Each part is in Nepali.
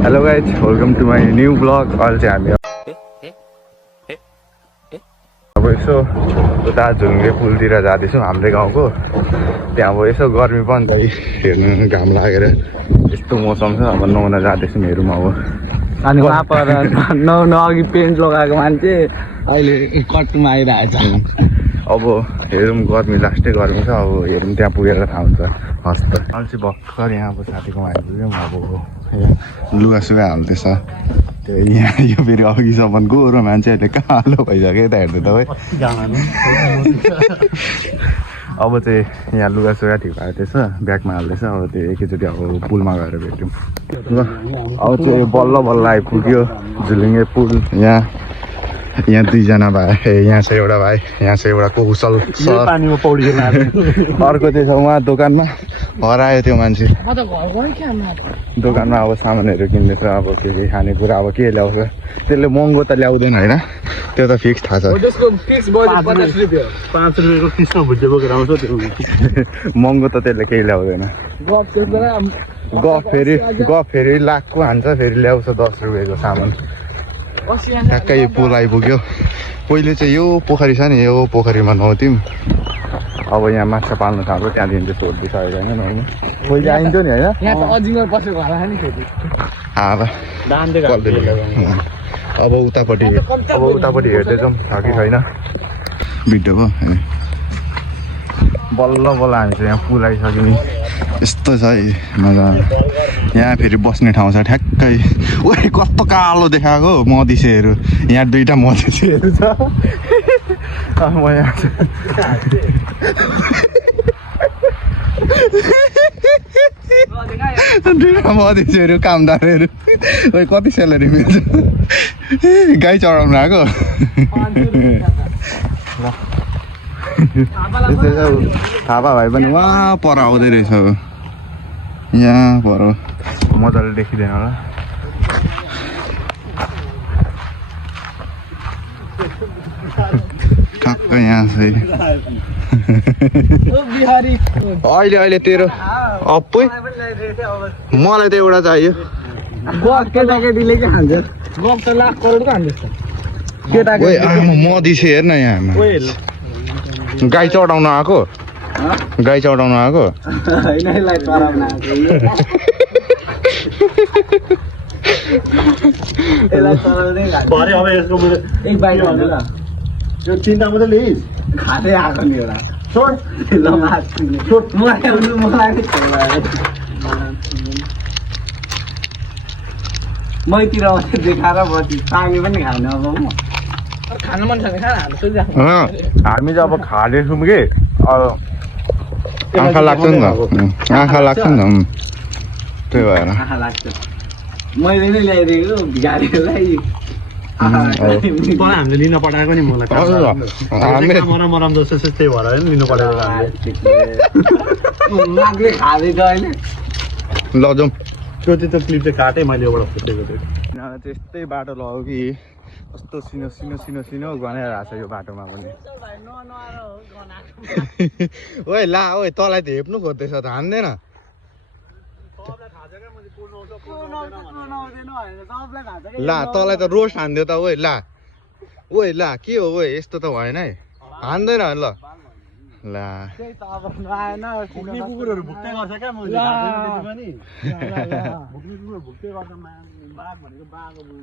Hello guys, welcome to my new blog. अहिले चाहिँ हामी अब यसो उता झुङ्गे पुलतिर जाँदैछौँ हाम्रै गाउँको। त्यहाँ अब यसो गर्मी पनि त हेर्नु घाम लागेर यस्तो मौसम छ। अब नुहाउन जाँदैछौँ हेरौँ अब। अनि वहाँ पर नुहाउन अघि पेन्ट लगाएको मान्छे अहिले कट्टुमा आइरहेछ। अब हेरौँ, गर्मी लास्टै गर्मी छ। अब हेरौँ त्यहाँ पुगेर थाहा हुन्छ। हस् त, अहिले चाहिँ भर्खर यहाँ अब साथीकोमा आइपुग्यौँ। अब लुगासुगा हाल्दैछ त्यो यहाँ। यो फेरि अघिसम्म गोरो मान्छे अहिले कालो भइसक्यो त हेर्नु तपाईँ। अब चाहिँ यहाँ लुगासुगा ठिक पार्दैछ, ब्यागमा हाल्दैछ। अब त्यो एकैचोटि अब पुलमा गएर भेट्यौँ। ल अब चाहिँ बल्ल बल्ल आइपुग्यो झुलुङ्गे पुल। यहाँ दुईजना भाइ, यहाँ छ एउटा भाइ, यहाँ छ एउटा कौशल सर। पानीमा पौडी अर्को चाहिँ छ उहाँ दोकानमा, हरायो त्यो मान्छे। दोकानमा अब सामानहरू किन्दैछ। अब के खानेकुरा अब के ल्याउँछ, त्यसले महँगो त ल्याउँदैन होइन, त्यो त फिक्स थाहा छ। 5 रुपियाँको कृष्ण भुजिया बोकेर आउँछ त्यो। महँगो त त्यसले केही ल्याउँदैन। गफ फेरि लाखको हान्छ, फेरि ल्याउँछ 10 रुपियाँको सामान। ठ्याक्कै यो पुल आइपुग्यो। पहिले चाहिँ यो पोखरी छ नि, यो पोखरीमा नुहाउँथ्यौँ। अब यहाँ माछा पाल्नु थाल्यो, त्यहाँदेखि चाहिँ सोध्दैछ अहिले होइन नुहाउनु। पहिले आइन्थ्यो नि होइन। अब उतापट्टि हेर्दैछौँ छ कि छैन। भिडियो भयो बल्ल बल्ल हामी चाहिँ यहाँ पुल आइसक्यो नि। यस्तो छ है मजा। यहाँ फेरि बस्ने ठाउँ छ ठ्याक्कै। ओए कस्तो कालो देखाएको मधिसेहरू। यहाँ दुईवटा मधिसेहरू छ। म यहाँ दुईवटा मधिसेहरू कामदारहरू। ओए कति स्यालेरी मिल्छ? गाई चढाउनु आएको। थापा भाइ पनि वहाँ पर आउँदै रहेछ। यहाँ पर मजाले देखिँदैन होला। ठक्क यहाँ चाहिँ अहिले तेरो अप्पै मलाई त एउटा चाहियो। मधिसे हेर्न यहाँ गाई चढाउन आएको। गाई चढाउन आएको चिन्ता मात्रै लिइस् खाँदै आएको नि एउटा मैतिर देखाएर बसी पानी पनि खाने। अब खानु मन छ भने हामी चाहिँ अब खाँदैछौँ कि आँखा लाग्छ नि त, आँखा लाग्छ नि त, त्यही भएर आँखा लाग्छ। मैले नै ल्याइदिएको भिखारीलाई हामीले लिन पठाएको नि। मलाई मरम जस्तो त्यही भएर लिनु पठाएको खाँदै त अहिले। ल जाउँ। त्यो त क्लिप चाहिँ काटेँ मैले एउटा फुटेको थियो। त्यस्तै बाटो लगाऊ कि कस्तो सिनो सिनो सिनो सिनो गनाइरहेको छ यो बाटोमा पनि। ओए ला ओए तँलाई त हेप्नु खोज्दैछ त हान्दैन। ला तँलाई त रोस्ट हान्दियो त। ओए ला के हो ओए, यस्तो त भएन है, हान्दैन ल। ला कुकुरहरू भुक्दै गर्छ क्या मैले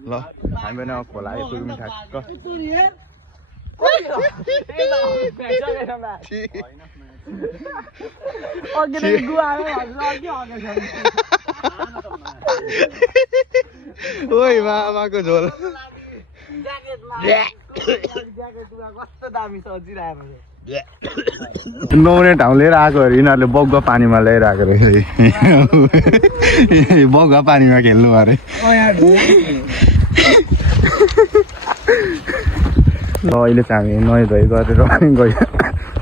ल हामी पनि अब खोला आइपुग्यौँ ठ्याक्क। ओइ मामाको झोल नुहाउने ठाउँ लिएर आएको अरे यिनीहरूले। बगुवा पानीमा ल्याएर आएको रहेछ। बगुवा पानीमा खेल्नु अरे। ल अहिले चाहिँ हामी नुहाइ गरेर गयो,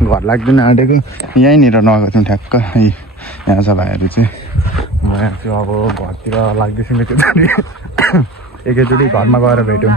घर लाग्दैन आँटेको। यहीँनिर नगएको ठ्याक्क यहाँ छ भाइहरू चाहिँ। म यहाँ चाहिँ अब घरतिर लाग्दैछु एकैचोटि घरमा गएर भेट्यौँ।